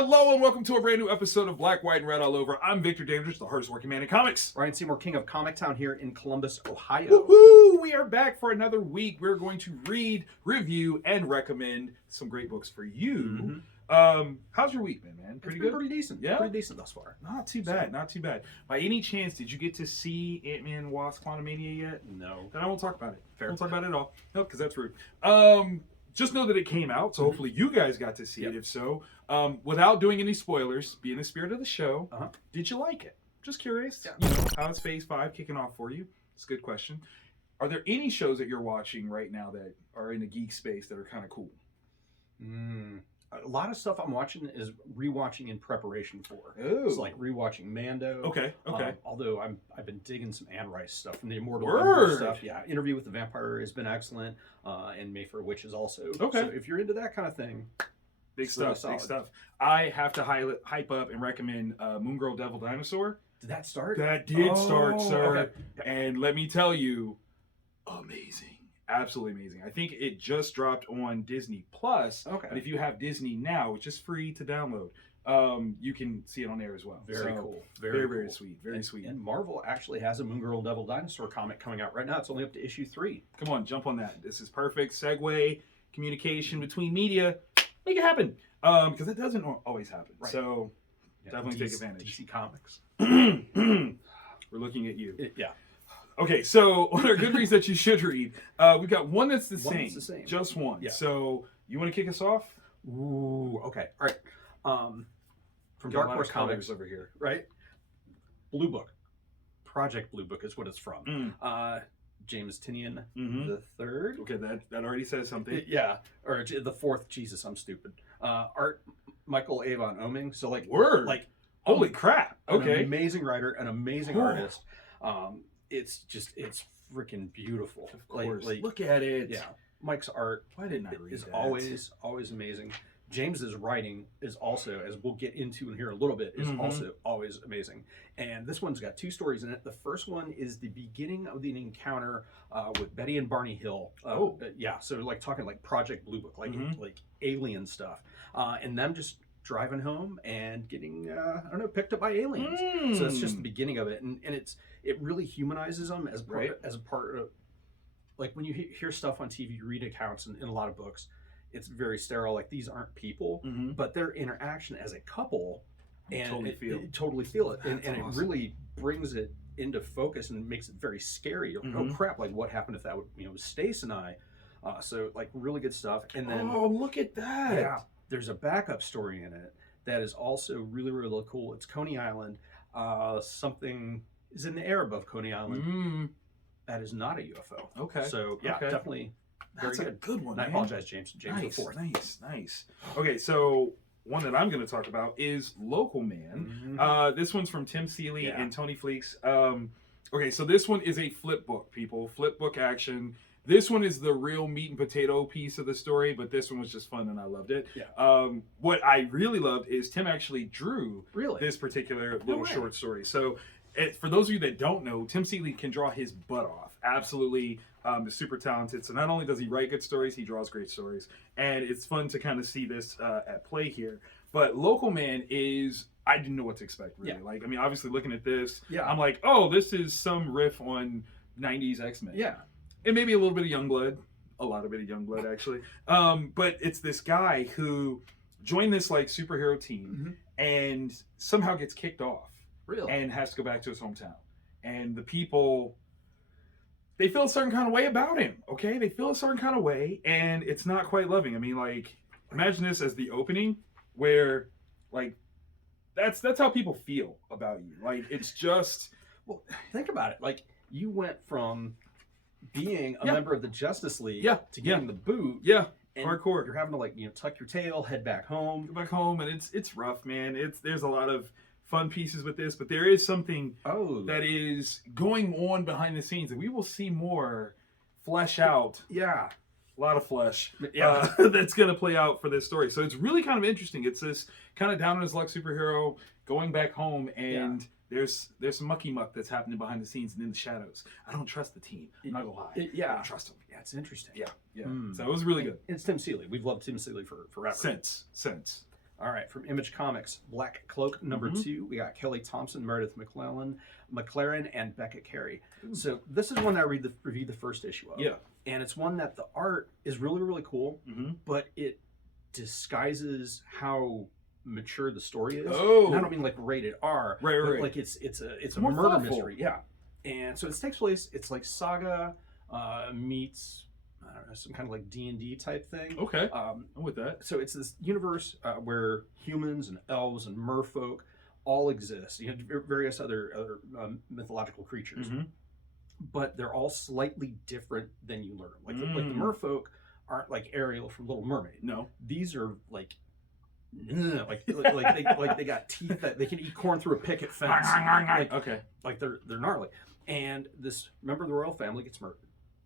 Hello and welcome to a brand new episode of Black, White, and Red All Over. I'm Victor Dandridge, the hardest working man in comics. Ryan Seymour, king of Comic Town here in Columbus, Ohio. Woohoo! We are back for another week. We're going to read, review, and recommend some great books for you. How's your week been, man? Pretty good? Pretty decent. Yeah? Pretty decent thus far. Not too bad, not too bad. By any chance, did you get to see Ant-Man Wasp Quantumania yet? No. Then I won't talk about it. Fair. I won't talk about it at all. No, because that's rude. Just know that it came out, so hopefully you guys got to see it. If so, without doing any spoilers, be in the spirit of the show, did you like it? Just curious. Yeah. You know, how's Phase 5 kicking off for you? It's a good question. Are there any shows that you're watching right now that are in the geek space that are kind of cool? A lot of stuff I'm watching is rewatching in preparation for. Oh. It's like rewatching Mando. Okay. Although I've been digging some Anne Rice stuff from the Immortal Word. stuff. Yeah, Interview with the Vampire has been excellent, and Mayfair Witches also. Okay. So if you're into that kind of thing, Big really stuff, big solid. stuff. I have to hype up and recommend Moon Girl Devil Dinosaur. Did that start? That did start, sir. Okay. And let me tell you, amazing. Absolutely amazing. I think it just dropped on Disney Plus. Okay. But if you have Disney now, which is free to download, you can see it on there as well. Very So, cool. Very cool. sweet. Very sweet. And Marvel actually has a Moon Girl Devil Dinosaur comic coming out right now. It's only up to issue 3. Come on, jump on that. This is perfect segue, communication between media. Make it happen. Because it doesn't always happen. Right. So Yeah, definitely take advantage. DC Comics. We're looking at you. Yeah. Okay, so on our good reads that you should read, we've got one that's the One same. that's the same. Just one. Yeah. So you want to kick us off? Ooh, okay. All right. From Got a Dark lot Horse of colors Comics, over here. right? Blue Book. Project Blue Book is what it's from. James Tinian the third. Okay, that already says something. Yeah. Or the fourth. Jesus, I'm stupid. Art Michael Avon Oeming. So like Word. like Holy crap. an Okay. amazing writer, an amazing Oh. artist. It's freaking beautiful. Of course. Like, Look at it. yeah. Mike's art Why didn't I read is that? always amazing. James's writing is also, as we'll get into in here a little bit, is also always amazing. And this one's got 2 stories in it. The first one is the beginning of the encounter with Betty and Barney Hill. Yeah, so like talking like Project Blue Book, like like alien stuff, and them just driving home and getting picked up by aliens. So that's just the beginning of it, and it really humanizes them as a part of, like when you hear stuff on TV, you read accounts in a lot of books, it's very sterile. Like these aren't people, but their interaction as a couple, and totally feel it, and awesome. it really brings it into focus and makes it very scary. You're like, oh crap! Like what happened if that would was Stace and I? So like really good stuff. And then look at that. yeah, there's a backup story in it that is also really cool. It's Coney Island. Something is in the air above Coney Island. That is not a UFO. Okay. So yeah, definitely. That's very a good one. And I apologize, James Nice, the 4th. nice. Okay, so one that I'm going to talk about is Local Man. This one's from Tim Seeley and Tony Fleeks. Okay, so this one is a flip book, people. Flip book action. This one is the real meat and potato piece of the story, but this one was just fun and I loved it. Yeah. What I really loved is Tim actually drew Really? this particular little short story. So for those of you that don't know, Tim Seeley can draw his butt off. Absolutely is super talented. So not only does he write good stories, he draws great stories. And it's fun to kind of see this at play here. But Local Man is, I didn't know what to expect, really. Yeah. Like, I mean, obviously looking at this, Yeah. I'm like, oh, this is some riff on 90s X-Men. Yeah. And maybe a little bit of Youngblood. A lot of bit of Youngblood, actually. But it's this guy who joined this, like, superhero team and somehow gets kicked off. Really? And has to go back to his hometown. And the people, they feel a certain kind of way about him, okay? They feel a certain kind of way, and it's not quite loving. I mean, like, imagine this as the opening where, like, that's how people feel about you. Like, it's just... Well, think about it. Like, you went from being a member of the Justice League to getting the boot. Yeah, and hardcore. You're having to, like, tuck your tail, head back home. Go back home, and it's rough, man. There's a lot of fun pieces with this, but there is something that is going on behind the scenes that we will see more flesh out. Yeah. A lot of flesh. Yeah. That's going to play out for this story. So it's really kind of interesting. It's this kind of down on his luck superhero going back home, and there's some mucky muck that's happening behind the scenes and in the shadows. I don't trust the team. I'm not going to lie. I don't trust them. Yeah, it's interesting. Yeah. So it was really good. It's Tim Seeley. We've loved Tim Seeley for forever. Since. All right, from Image Comics, Black Cloak number Mhm. 2. We got Kelly Thompson, Meredith McLaren, and Becca Carey. So this is one that I reviewed the first issue of. Yeah. And it's one that the art is really, really cool, Mm-hmm. but it disguises how mature the story is. Oh. And I don't mean like rated R. Right, but right. like it's a More murder thoughtful. mystery. Yeah. And so it takes place, it's like Saga meets, I don't know, some kind of like D&D type thing. Okay. I'm with that. So it's this universe where humans and elves and merfolk all exist. You have various other mythological creatures, Mm-hmm. but they're all slightly different than you learn. Like the Mm. merfolk aren't like Ariel from Little Mermaid. No. These are like they got teeth that they can eat corn through a picket fence. Okay. Like they're gnarly. And this member of the royal family gets murdered,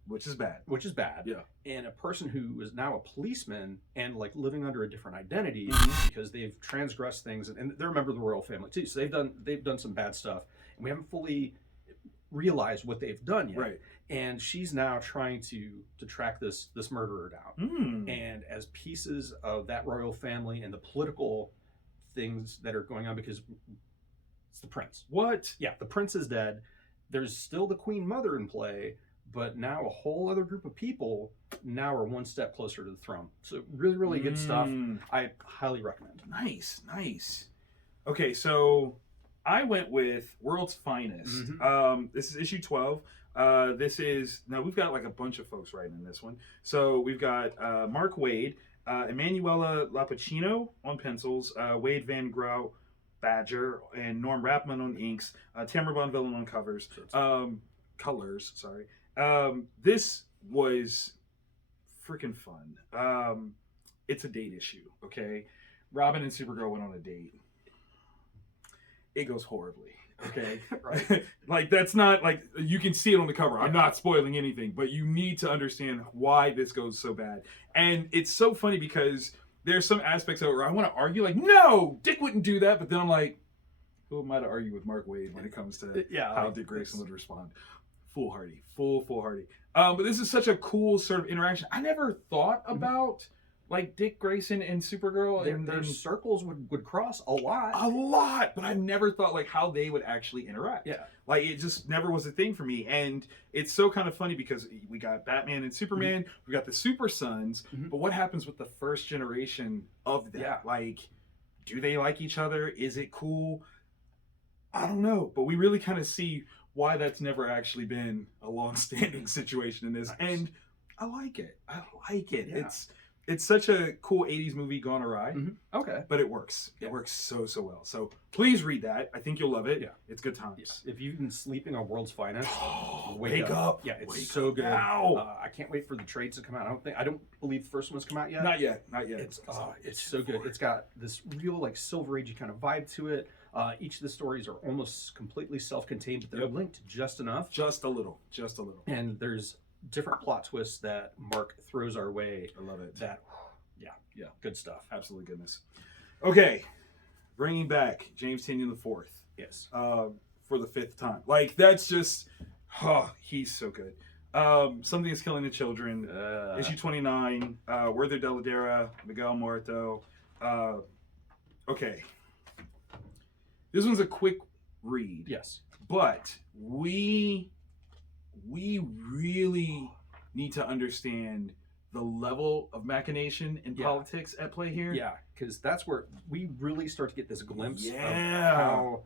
Which is bad. which is bad. Yeah. And a person who is now a policeman and like living under a different identity Mhm. because they've transgressed things, and they're a member of the royal family too. So they've done some bad stuff, and we haven't fully realized what they've done yet. Right. And she's now trying to track this murderer down. Mm. And as pieces of that royal family and the political things that are going on, because it's the prince. What? Yeah, the prince is dead. There's still the queen mother in play, but now a whole other group of people now are one step closer to the throne. So really, really good stuff. Mm. I highly recommend. Nice, nice. Okay, so I went with World's Finest. Mhm. This is issue 12. Now we've got like a bunch of folks writing in this one. So we've got Mark Wade, Emanuela Lapacino on pencils, Wade Van Grau Badger, and Norm Rapman on inks, Tamara Bonvillain on covers. Colors, sorry. This was freaking fun. It's a date issue, okay? Robin and Supergirl went on a date. It goes horribly, okay? Right. Like, that's not, like, you can see it on the cover. I'm not spoiling anything, but you need to understand why this goes so bad. And it's so funny because there's some aspects of it where I want to argue, like, no, Dick wouldn't do that. But then I'm like, who am I to argue with Mark Wade when it comes to how Dick Grayson would respond? Foolhardy. Foolhardy. But this is such a cool sort of interaction. I never thought about like Dick Grayson and Supergirl, and Their circles would cross a lot. but I never thought like how they would actually interact. Yeah. Like it just never was a thing for me. And it's so kind of funny because we got Batman and Superman, we got the Super Sons, but what happens with the first generation of that? Yeah. Like, do they like each other? Is it cool? I don't know, but we really kind of see why that's never actually been a long-standing situation in this. Nice. And I like it. Yeah. It's such a cool 80s movie gone awry, Okay. but it works. It works so well. So please read that. I think you'll love it. Yeah. It's good times. If you've been sleeping on World's Finest, Wake up. Yeah, it's Wake so up good. now. I can't wait for the trades to come out. I don't believe the first one's come out yet. Not yet. It's so good. It's got this real like Silver Agey kind of vibe to it. Each of the stories are almost completely self-contained, but they're linked just enough. Just a little. And there's different plot twists that Mark throws our way. I love it. Yeah, good stuff. Absolute goodness. Okay, bringing back James Tynion IV. Yes. For the 5th time. Like, that's just, he's so good. Something is Killing the Children. Issue 29. Werther Deladera, Miguel Muerto. Okay. This one's a quick read. Yes. But we really need to understand the level of machination in politics at play here. Yeah, because that's where we really start to get this glimpse of Yeah. how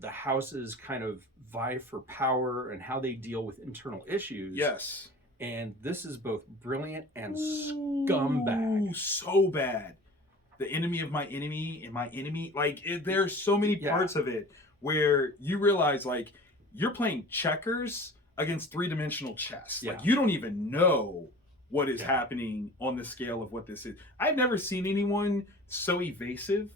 the houses kind of vie for power and how they deal with internal issues. Yes. And this is both brilliant and scumbag. Ooh, so bad. The enemy of my enemy and my enemy. Like, there's so many parts of it where you realize, like, you're playing checkers against 3-dimensional chess. Yeah. Like, you don't even know what is happening on the scale of what this is. I've never seen anyone so evasive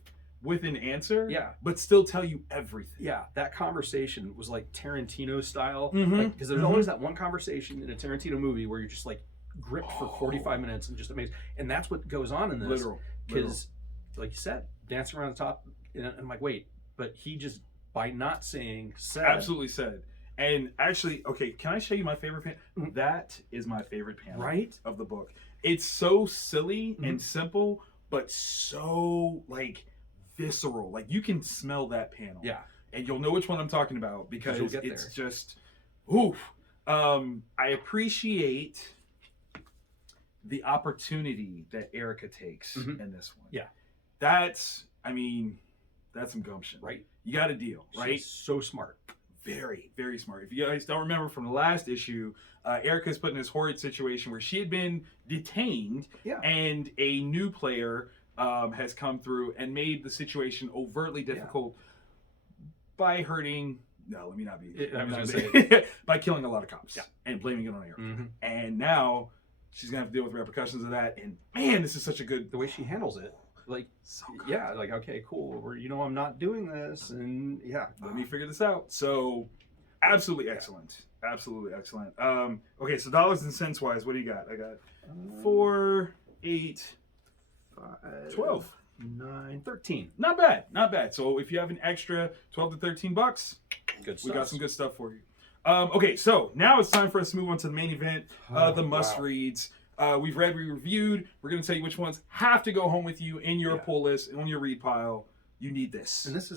with an answer, but still tell you everything. Yeah, that conversation was like Tarantino style. Mhm. Because there's always that one conversation in a Tarantino movie where you're just like gripped for 45 minutes and just amazed. And that's what goes on in this. Literal. Because, like you said, dancing around the top, and I'm like, wait, but he just, by not saying, said. Absolutely said. And actually, okay, can I show you my favorite panel? That is my favorite panel Right? of the book. It's so silly and simple, but so like visceral. Like you can smell that panel. Yeah. And you'll know which one I'm talking about because you'll get it's there. just oof. I appreciate the opportunity that Erica takes in this one. Yeah. That's some gumption. Right. You got a deal, right? She's so smart. Very, very smart. If you guys don't remember from the last issue, Erica's put in this horrid situation where she had been detained, and a new player has come through and made the situation overtly difficult by hurting. No, let me not be. I was going to say by killing a lot of cops and blaming it on Erica. Mm-hmm. And now she's gonna have to deal with the repercussions of that. And man, this is such a good. The way she handles it. Like, so good. Yeah, like, okay, cool. Or, I'm not doing this. And let me figure this out. So, absolutely excellent. Absolutely excellent. Okay, so dollars and cents wise, what do you got? I got 4, 8, 5, 12, 9, 13. Not bad. Not bad. So, if you have an extra 12 to 13 bucks, good stuff. We got some good stuff for you. Okay, so now it's time for us to move on to the main event, the must reads. We've read, we reviewed. We're going to tell you which ones have to go home with you in your pull list and on your read pile. You need this. And this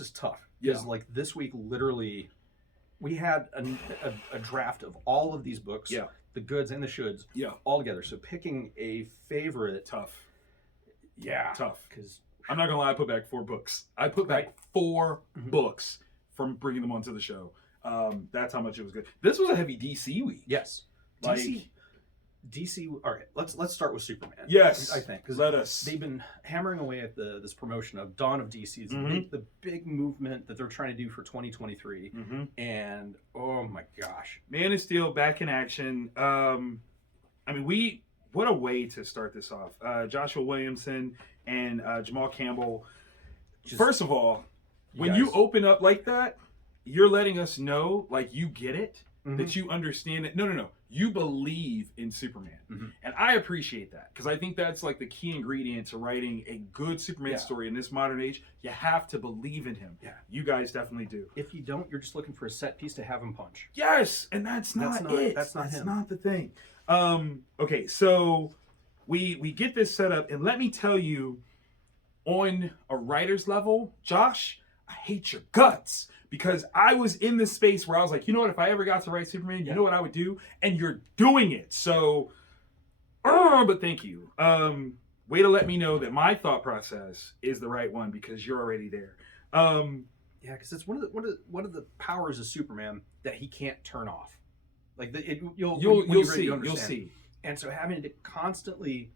is tough. Yeah. Because like this week, literally, we had a draft of all of these books. Yeah. The goods and the shoulds. Yeah. All together. So picking a favorite. Tough. Yeah. Tough. Because I'm not going to lie, I put back 4 books. I put back 4 books from bringing them onto the show. That's how much it was good. This was a heavy DC week. Yes. Like, DC. All right, let's start with Superman. Yes, I think because they've been hammering away at this promotion of Dawn of DCeased, the big movement that they're trying to do for 2023, and oh my gosh, Man of Steel back in action. What a way to start this off. Joshua Williamson and Jamal Campbell. First of all, when you open up like that, you're letting us know, like, you get it, that you understand it. No. You believe in Superman. And I appreciate that because I think that's like the key ingredient to writing a good Superman story in this modern age. You have to believe in him. Yeah. You guys definitely do. If you don't, you're just looking for a set piece to have him punch. Yes, and that's not it. That's not him. Not the thing. Okay, so we get this set up, and let me tell you, on a writer's level, Josh, I hate your guts. Because I was in this space where I was like, you know what, if I ever got to write Superman, you know what I would do? And you're doing it. So, but thank you. Way to let me know that my thought process is the right one because you're already there. Yeah, because it's one of the powers of Superman that he can't turn off. Like you'll see. And so having to constantly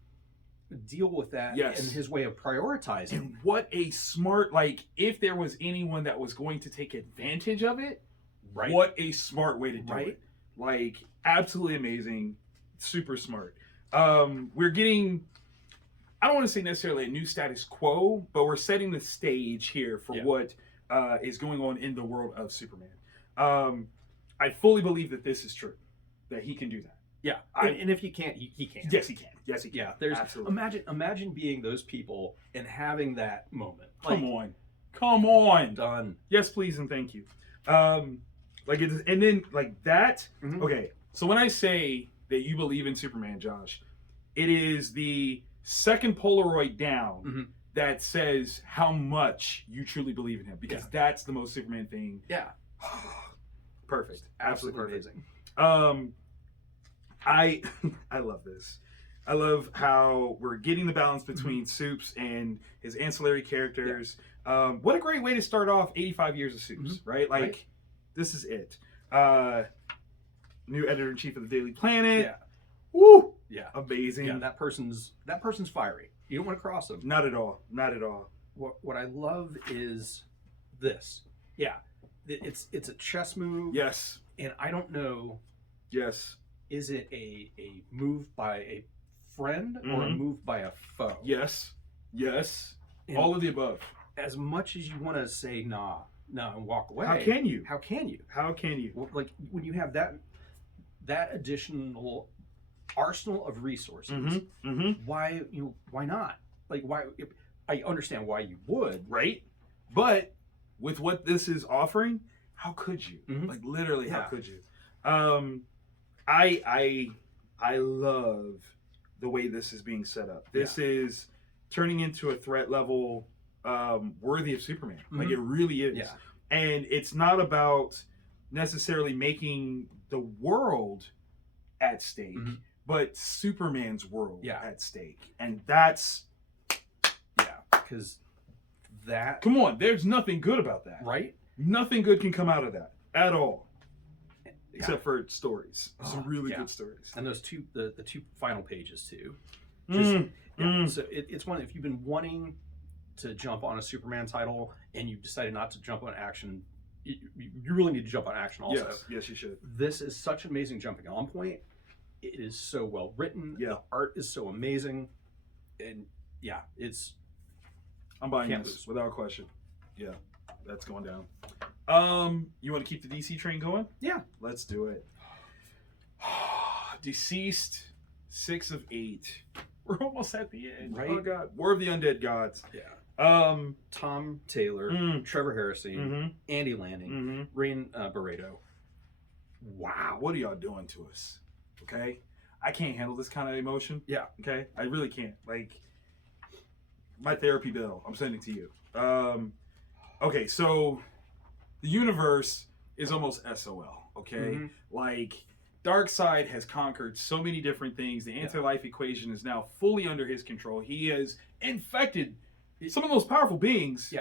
deal with that and his way of prioritizing. And what a smart, like, if there was anyone that was going to take advantage of it, what a smart way to do it. Like, absolutely amazing, super smart. We're getting, I don't want to say necessarily a new status quo, but we're setting the stage here for what is going on in the world of Superman. I fully believe that this is true, that he can do that. Yeah, and if he can't, he can. Yes, he can. Yes, he can. Yeah, there's absolutely. Imagine being those people and having that moment. Come on. Done. Yes, please, and thank you. Like it is, and then like that. Okay, so when I say that you believe in Superman, Josh, it is the second Polaroid down that says how much you truly believe in him, because that's the most Superman thing. Yeah. Perfect. Absolutely perfect. Amazing. I love this. I love how we're getting the balance between Supes and his ancillary characters. What a great way to start off 85 years of Supes, right? Like, this is it. New editor-in-chief of the Daily Planet. Yeah. Woo! Yeah. Amazing. Yeah, that person's fiery. You don't want to cross them. Not at all. Not at all. What I love is this. Yeah. It's a chess move. Yes. And I don't know. Yes. Is it a move by a friend or a move by a foe? Yes. Yes. And all of the above. As much as you want to say nah, and walk away. How can you? How can you? How can you? Well, like when you have that additional arsenal of resources, why not? Like, why? I understand why you would, right? But with what this is offering, how could you? Like, literally, how could you? I love the way this is being set up. This is turning into a threat level worthy of Superman. Like Mhm. it really is. Yeah. And it's not about necessarily making the world at stake, Mhm. but Superman's world Yeah. at stake. And that's because that come on, there's nothing good about that. right. Nothing good can come out of that at all. Yeah. Except for stories. Some really yeah. good stories. And those two, the two final pages too. Mm. So it's one, if you've been wanting to jump on a Superman title and you've decided not to jump on action, you really need to jump on action also. Yes, you should. This is such amazing jumping on point. It is so well written. Yeah. The art is so amazing. And I'm buying Can't this lose. without question. Yeah, that's going down. You want to keep the DC train going? Yeah. Let's do it. DCeased, 6 of 8. We're almost at the end. Right? Oh God, War of the Undead Gods. Yeah. Tom Taylor, Mm. Trevor Harrison, Mm-hmm. Andy Lanning, Mm-hmm. Rain Barreto. Wow, what are y'all doing to us? Okay, I can't handle this kind of emotion. Yeah. Okay, I really can't. Like my therapy bill, I'm sending to you. Okay, so the universe is almost SOL. Okay, Mhm. like Darkseid has conquered so many different things. The anti-life equation is now fully under his control. He has infected some of the most powerful beings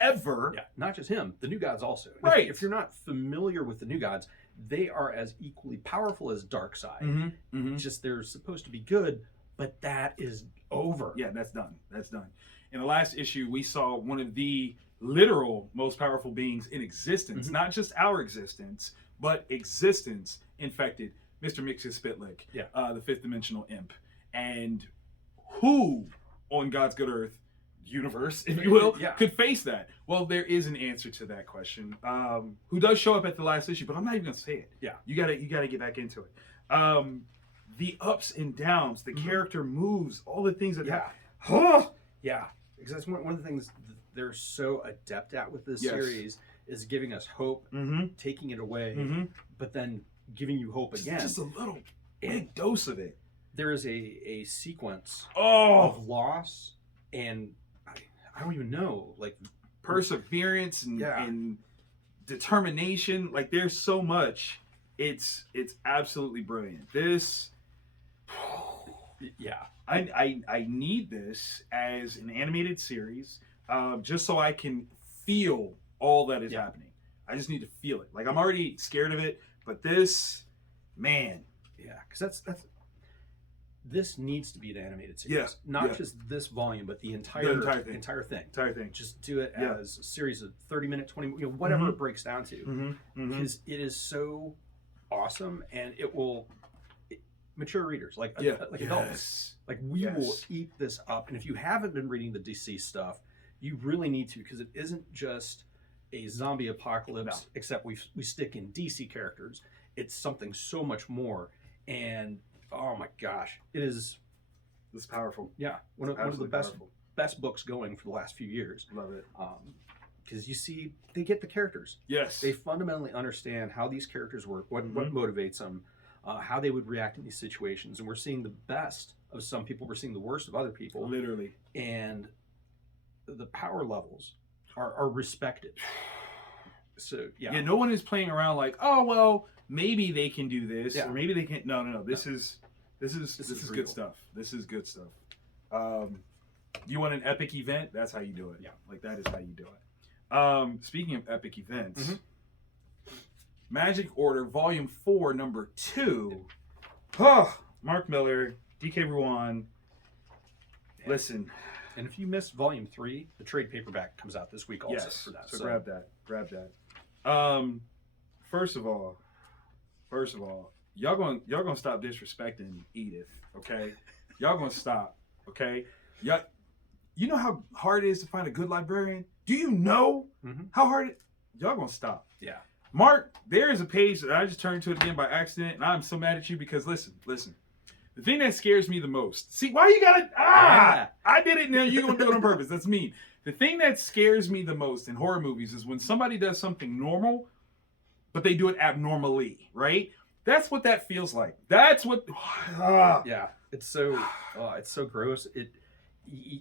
ever. Yeah, not just him, the New Gods also. Right. If you're not familiar with the New Gods, they are as equally powerful as Darkseid. Mm-hmm. Mm-hmm. It's just they're supposed to be good, but that is over. Yeah, that's done. That's done. In the last issue, we saw one of the literal most powerful beings in existence, Mhm. not just our existence, but existence infected Mr. Mixus Spitlick, the fifth dimensional imp. And who on God's good earth universe, if you will, could face that? Well, there is an answer to that question. Who does show up at the last issue, but I'm not even gonna say it. Yeah. You gotta get back into it. The ups and downs, the character moves, all the things that Yeah, because that's one of the things they're so adept at with this Yes. series is giving us hope, taking it away, but then giving you hope again. Just a little big dose of it. There is a sequence Oh, of loss and I don't even know, like perseverance and determination. Like there's so much. It's absolutely brilliant. This, I need this as an animated series, just so I can feel all that is happening. I just need to feel it. Like I'm already scared of it, but this, man, because that's this needs to be an animated series, not just this volume, but the entire thing. Just do it as a series of 30-minute, 20, whatever it breaks down to, because it is so awesome, and it will mature readers like adults, like we will eat this up. And if you haven't been reading the DC stuff, you really need to, because it isn't just a zombie apocalypse, except we stick in DC characters. It's something so much more, and oh my gosh, it's powerful. One of the best books going for the last few years. Love it. Because you see, they get the characters. Yes. They fundamentally understand how these characters work, what motivates them, how they would react in these situations. And we're seeing the best of some people, we're seeing the worst of other people. Literally. And the power levels are respected. So no one is playing around like, oh well, maybe they can do this, or maybe they can't. No. This is good stuff. This is good stuff. You want an epic event? That's how you do it. Like that is how you do it. Speaking of epic events, Magic Order Volume 4, Number 2. Mark Miller, DK Ruan. Listen. And if you missed Volume 3, the trade paperback comes out this week also for that. So grab that. First of all, y'all gonna stop disrespecting Edith, okay? Y'all gonna stop, okay? You know how hard it is to find a good librarian? Do you know how hard y'all gonna stop? Yeah. Mark, there is a page that I just turned to it again by accident, and I'm so mad at you because listen. The thing that scares me the most. See, why you gotta I did it, now you're gonna do it on purpose. That's mean. The thing that scares me the most in horror movies is when somebody does something normal, but they do it abnormally, right? That's what that feels like. That's what It's so gross.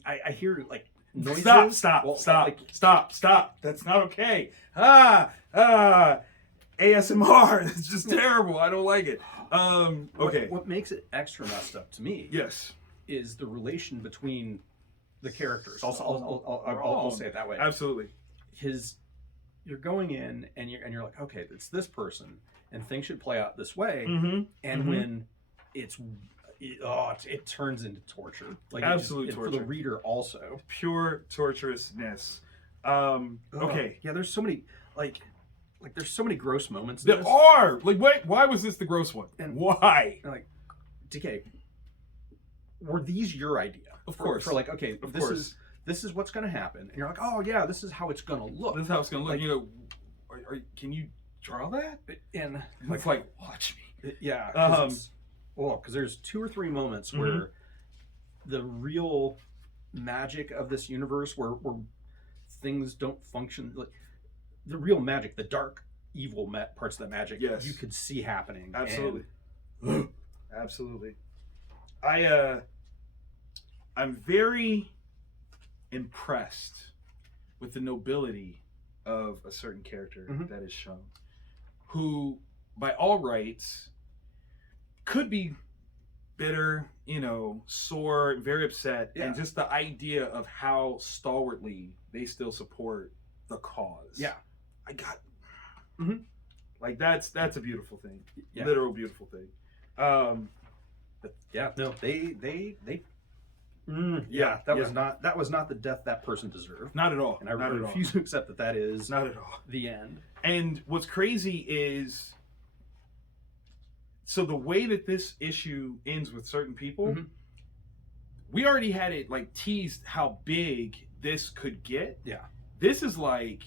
I hear like noises. Stop. Well, Stop. like, Stop. That's not okay. ASMR. It's just terrible. I don't like it. Okay. What makes it extra messed up to me? Yes. Is the relation between the characters. I'll say it that way. Absolutely. You're going in and you're like, okay, it's this person, and things should play out this way. And when it turns into torture, like absolute torture for the reader also. Pure torturousness. Okay. Yeah, there's so many like there's so many gross moments. There are like, wait, why was this the gross one? And why? Like, DK, were these your idea? Of course. For like, okay, this is what's going to happen, and you're like, oh yeah, this is how it's going to look. This is how it's going to look. Like, you know, can you draw that? And it's like, watch me. Yeah. Because there's 2 or 3 moments where the real magic of this universe, where things don't function, like the real magic, the dark, evil parts of the magic, yes, you could see happening. Absolutely. Absolutely. I'm very impressed with the nobility of a certain character that is shown, who by all rights could be bitter, you know, sore, very upset, and just the idea of how stalwartly they still support the cause. Yeah. I got like that's a beautiful thing. Yeah. Literal beautiful thing. But yeah, no, that was not the death that person deserved. Not at all. And I refuse to accept that is not at all the end. And what's crazy is, so the way that this issue ends with certain people, we already had it like teased how big this could get. Yeah. This is like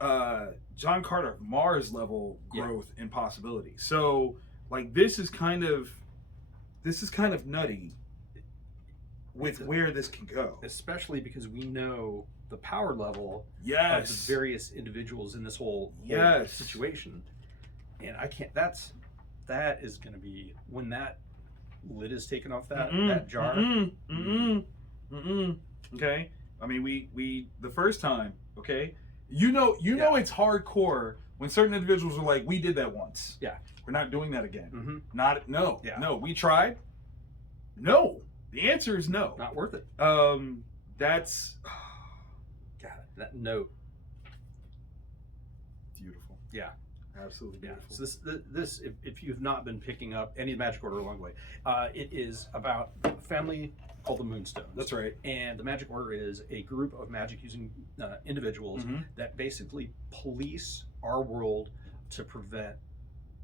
John Carter Mars level growth and possibility. So like this is kind of nutty with where this can go. Especially because we know the power level of the various individuals in this whole situation. And I can't that is going to be when that lid is taken off that jar. Okay. I mean, we the first time, okay? You know it's hardcore when certain individuals are like, we did that once. Yeah. We're not doing that again. No, we tried. No. The answer is no. Not worth it. That's God, that note. Beautiful. Yeah. Absolutely beautiful. So this if you've not been picking up any Magic Order along the way, it is about a family called the Moonstones. That's right. And the Magic Order is a group of magic using individuals that basically police our world to prevent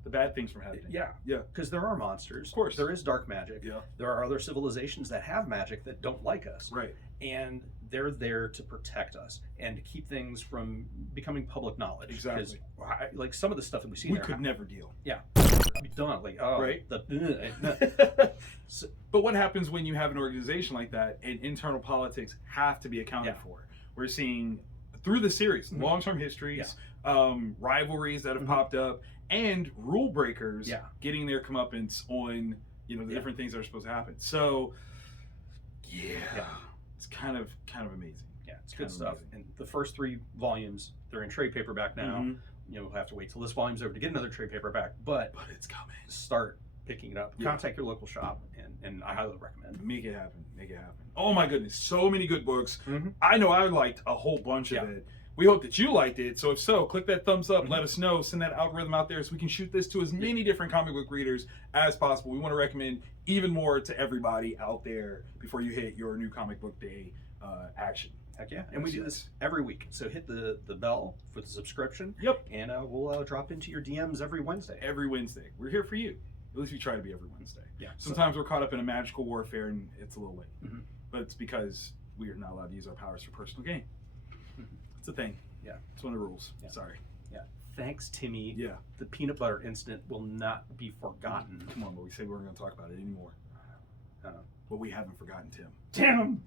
the bad things from happening. Yeah. Because there are monsters. Of course. There is dark magic. Yeah. There are other civilizations that have magic that don't like us. Right. And they're there to protect us and to keep things from becoming public knowledge. Exactly. Because, like some of the stuff that we see, we could never deal. Yeah. Be done. Like, oh, right. So, but what happens when you have an organization like that and internal politics have to be accounted for? We're seeing through the series, long-term histories, rivalries that have popped up, and rule breakers getting their comeuppance on the different things that are supposed to happen. So it's kind of amazing. Yeah, it's good stuff. Amazing. And the first 3 volumes, they're in trade paperback now. We'll have to wait till this volume's over to get another trade paperback, but it's coming. Start picking it up. Contact your local shop, and I highly recommend. Make it happen. Oh my goodness, so many good books. I know I liked a whole bunch of it. We hope that you liked it. So if so, click that thumbs up, let us know, send that algorithm out there so we can shoot this to as many different comic book readers as possible. We want to recommend even more to everybody out there before you hit your new comic book day action. Heck yeah. And we do this every week. So hit the bell for the subscription. Yep. And we'll drop into your DMs every Wednesday. Every Wednesday. We're here for you. At least we try to be every Wednesday. Yeah. Sometimes we're caught up in a magical warfare and it's a little late. But it's because we are not allowed to use our powers for personal gain. It's a thing. Yeah. It's one of the rules. Yeah. Sorry. Yeah. Thanks, Timmy. Yeah. The peanut butter incident will not be forgotten. Come on, but we said we weren't going to talk about it anymore. But we haven't forgotten Tim. Damn him!